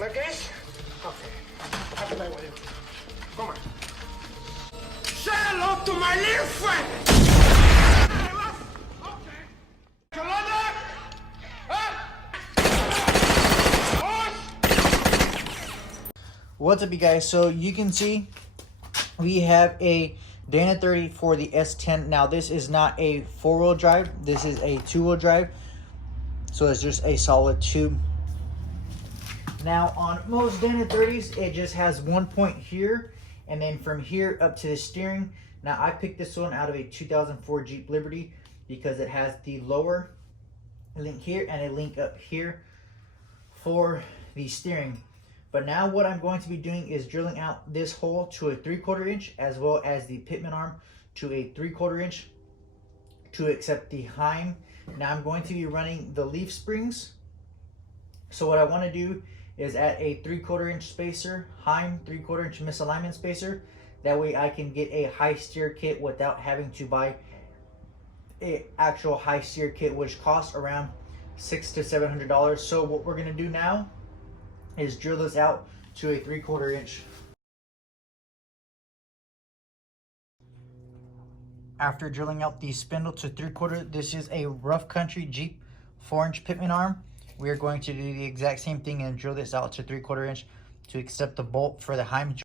Like this? Okay. I'll play with you. Come on. Say hello to my little friend! Okay. Yolanda? Huh? What's up, you guys? So you can see we have a Dana 30 for the S10. Now this is not a 4-wheel drive. This is a 2-wheel drive. So it's just a solid tube. Now on most Dana 30s, it just has one point here, and then from here up to the steering. Now I picked this one out of a 2004 Jeep Liberty because it has the lower link here and a link up here for the steering. But now what I'm going to be doing is drilling out this hole to a 3/4 inch, as well as the pitman arm to a 3/4 inch to accept the Heim. Now I'm going to be running the leaf springs. So what I want to do is add a 3/4 inch spacer, Heim 3/4 inch misalignment spacer. That way I can get a high steer kit without having to buy an actual high steer kit, which costs around $600 to $700. So what we're going to do now is drill this out to a 3/4 inch. After drilling out the spindle to 3/4, this is a rough country Jeep 4-inch pitman arm. We are going to do the exact same thing and drill this out to 3/4 inch to accept the bolt for the Heim joint.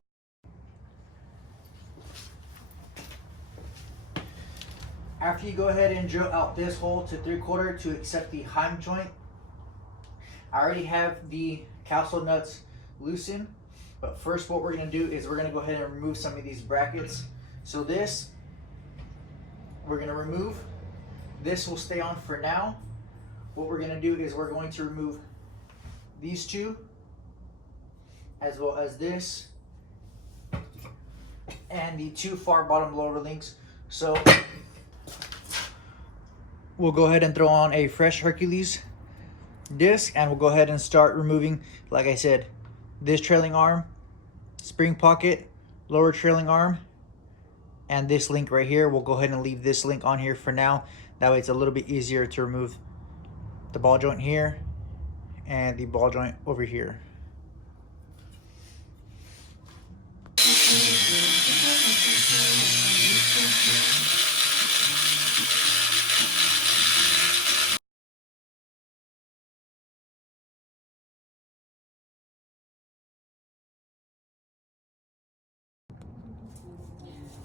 After you go ahead and drill out this hole to 3/4 to accept the Heim joint, I already have the cowsill nuts loosened, but first what we're going to do is we're going to go ahead and remove some of these brackets. So this, we're going to remove. This will stay on for now. What we're going to do is we're going to remove these two, as well as this, and the two far bottom lower links. So we'll go ahead and throw on a fresh Hercules disc, and we'll go ahead and start removing, like I said, this trailing arm, spring pocket, lower trailing arm, and this link right here. We'll go ahead and leave this link on here for now. That way it's a little bit easier to remove the ball joint here and the ball joint over here.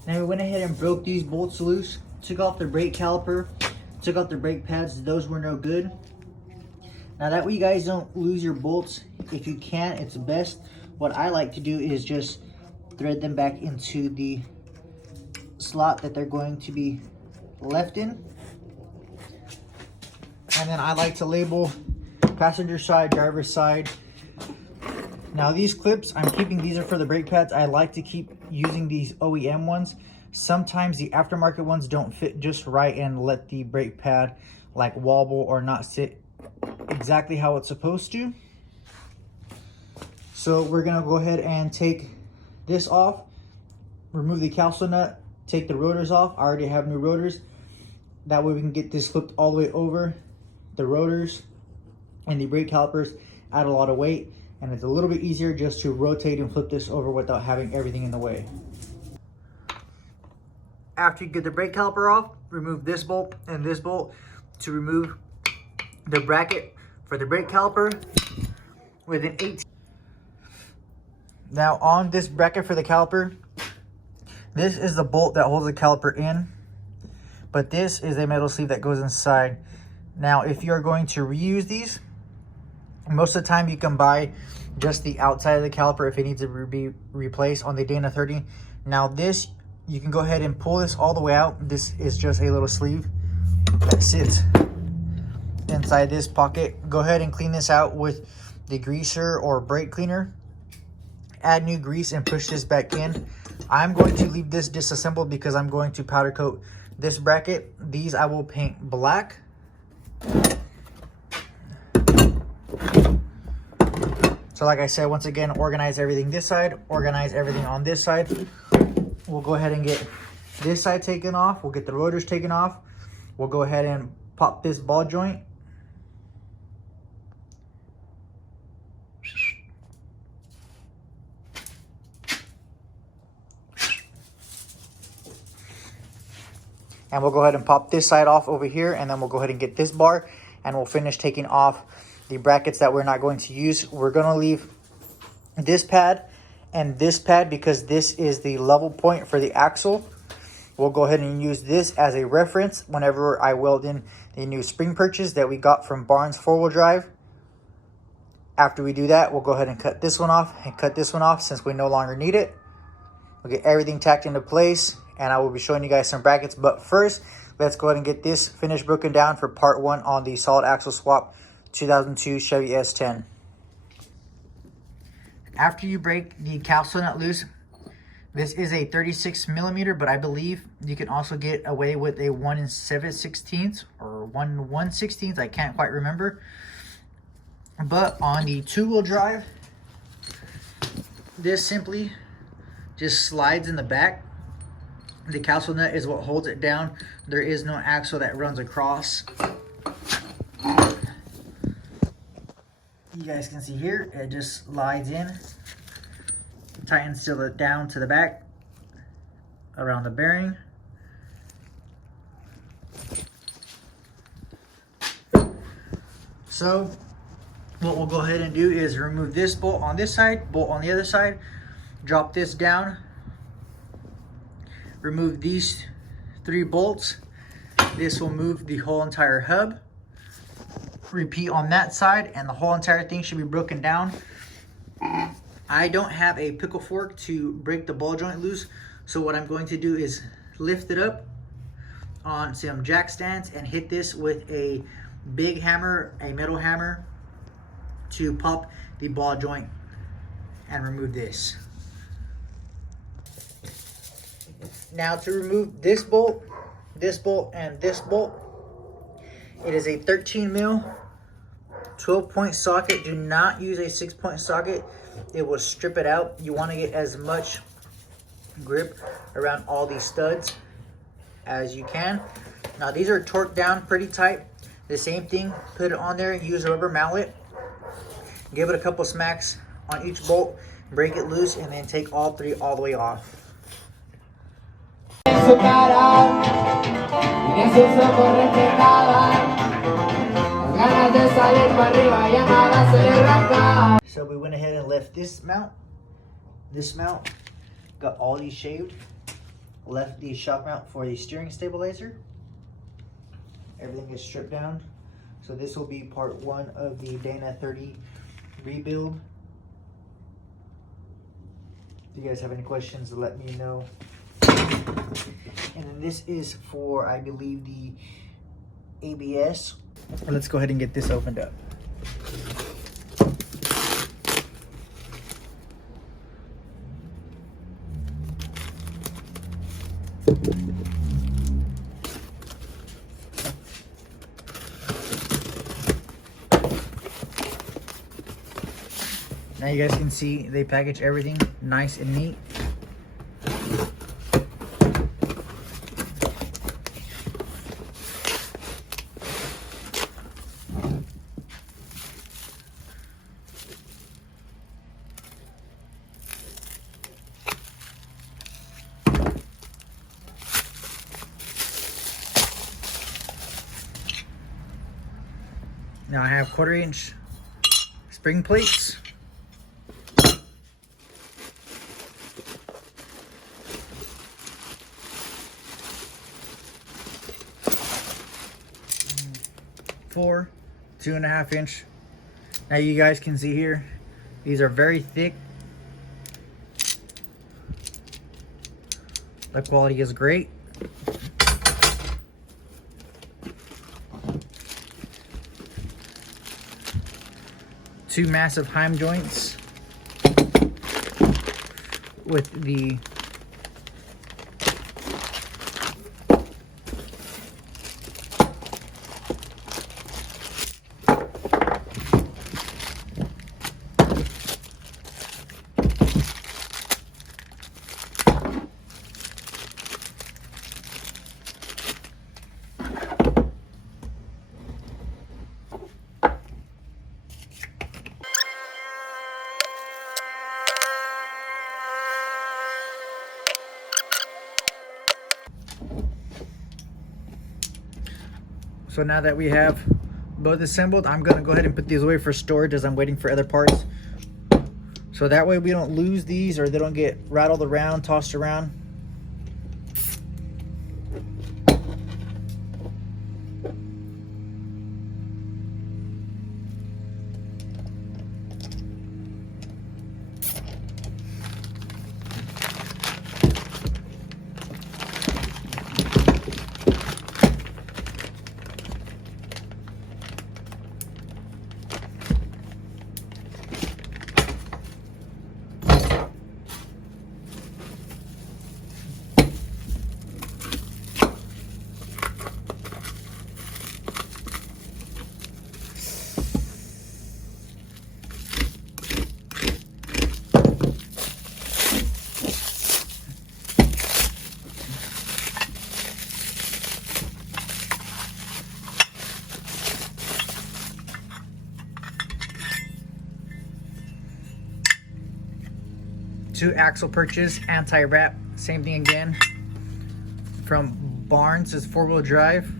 Now we went ahead and broke these bolts loose, took off the brake caliper, took out the brake pads. Those were no good. Now that way you guys don't lose your bolts, if you can, it's best. What I like to do is just thread them back into the slot that they're going to be left in. And then I like to label passenger side, driver's side. Now these clips, I'm keeping, these are for the brake pads. I like to keep using these OEM ones. Sometimes the aftermarket ones don't fit just right and let the brake pad like wobble or not sit exactly how it's supposed to. So we're gonna go ahead and take this off, remove the cowsill nut, take the rotors off. I already have new rotors. That way we can get this flipped all the way over. The rotors and the brake calipers add a lot of weight, and it's a little bit easier just to rotate and flip this over without having everything in the way. After you get the brake caliper off, remove this bolt and this bolt to remove the bracket for the brake caliper with an 18. Now on this bracket for the caliper, this is the bolt that holds the caliper in, but this is a metal sleeve that goes inside. Now if you're going to reuse these, most of the time you can buy just the outside of the caliper if it needs to be replaced on the Dana 30. Now this, you can go ahead and pull this all the way out. This is just a little sleeve that sits inside this pocket. Go ahead and clean this out with the greaser or brake cleaner. Add new grease and push this back in. I'm going to leave this disassembled because I'm going to powder coat this bracket. These I will paint black. So like I said, once again, organize everything this side, organize everything on this side. We'll go ahead and get this side taken off. We'll get the rotors taken off. We'll go ahead and pop this ball joint. And we'll go ahead and pop this side off over here, and then we'll go ahead and get this bar, and we'll finish taking off the brackets that we're not going to use. We're going to leave this pad and this pad because this is the level point for the axle. We'll go ahead and use this as a reference whenever I weld in the new spring purchase that we got from Barnes 4-wheel drive. After we do that, we'll go ahead and cut this one off and cut this one off since we no longer need it. We'll get everything tacked into place, and I will be showing you guys some brackets. But first, let's go ahead and get this finished broken down for part 1 on the solid axle swap 2002 Chevy S10. After you break the capsule nut loose, this is a 36 millimeter, but I believe you can also get away with a 1 7/16 or 1 1/16. I can't quite remember. But on the 2-wheel drive, this simply just slides in the back. The capsule nut is what holds it down. There is no axle that runs across. You guys can see here, it just slides in, tightens down to the back around the bearing. So what we'll go ahead and do is remove this bolt on this side, bolt on the other side, drop this down, remove these 3 bolts. This will move the whole entire hub. Repeat on that side, and the whole entire thing should be broken down. I don't have a pickle fork to break the ball joint loose, so what I'm going to do is lift it up on some jack stands and hit this with a big hammer, a metal hammer, to pop the ball joint and remove this. Now to remove this bolt, and this bolt, it is a 13 mil 12-point socket. Do not use a 6-point socket. It will strip it out. You want to get as much grip around all these studs as you can. Now these are torqued down pretty tight. The same thing, put it on there, use a rubber mallet, give it a couple smacks on each bolt, break it loose, and then take all 3 all the way off. So we went ahead and left this mount, got all these shaved, left the shock mount for the steering stabilizer. Everything is stripped down. So this will be part 1 of the Dana 30 rebuild. If you guys have any questions, let me know. And then this is for, I believe, the ABS. Let's go ahead and get this opened up. Now you guys can see they package everything nice and neat. Now I have 1/4-inch spring plates. Four 2.5-inch. Now you guys can see here, these are very thick. The quality is great. Two massive heim joints with the So now that we have both assembled, I'm gonna go ahead and put these away for storage as I'm waiting for other parts. So that way we don't lose these or they don't get rattled around, tossed around. Two axle perches, anti-wrap, same thing again. From Barnes, is 4-wheel drive.